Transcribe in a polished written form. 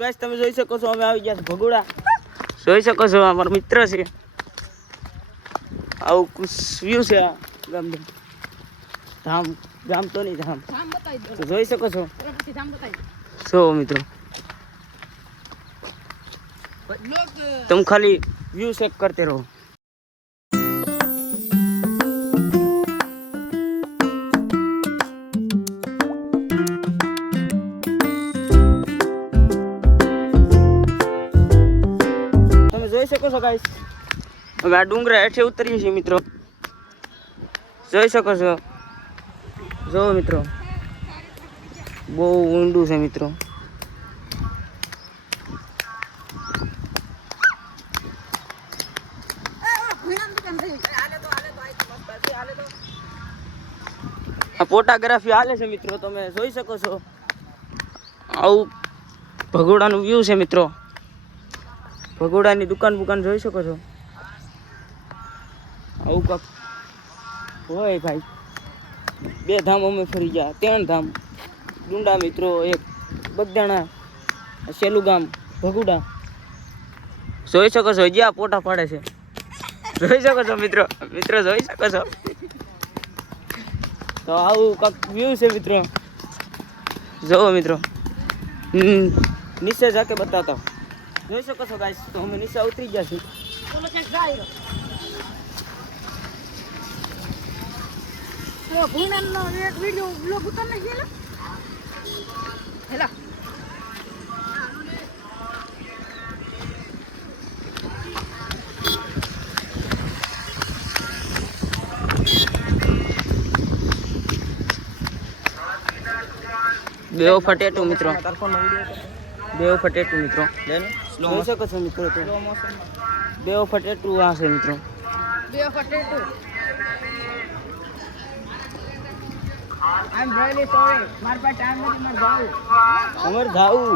guys તમે જોઈ શકો છો અમે આવી ગયા છે ભગોડા જોઈ શકો છો અમારો મિત્ર છે આવું વ્યૂ છે આ ગામનો ધામ ગામ તો નહીં ધામ તો જોઈ શકો છો જો મિત્રો तुम खाली व्यू चेक करते रहो તમે જોઈ શકો છો ગાઈસ હવે આ ડુંગરા હેઠે ઉતરીએ છીએ મિત્રો જોઈ શકો છો જો મિત્રો બહુ ઊંડું છે મિત્રો ફોટોગ્રાફી હાલે છે મિત્રો તમે જોઈ શકો છો આવું ભગોડાનું વ્યૂ છે મિત્રો ભગોડાની દુકાન જોઈ શકો છો આવું કાક હોય ભાઈ બે ધામ અમે ફરી ગયા 3 ધામ ડુંડા મિત્રો એક બગદાણા સેલું ગામ ભગોડા જોઈ શકો છો જ્યાં ફોટા પાડે છે જોઈ શકો છો મિત્રો જોઈ શકો છો तो आउ का व्यू से मित्रों जो मित्रों नीचे जाके बताता हूँ જોઈ શકો છો गाइस तो हम नीचे उतरी ગયા છે ચલો ચેક જાય તો ભૂનનો એક વિડિયો બ્લોગ ઉતારને ગયેલા હેલા बेव फटेटू मित्रों बेव फटेटू मित्रों જોઈ શકો છો મિત્રો તો બેવ ફટેટુ આ છે મિત્રો બેવ ફટેટુ આઈ એમ રીલી સોરી માર પાસે ટાઈમ નથી માર જાઉં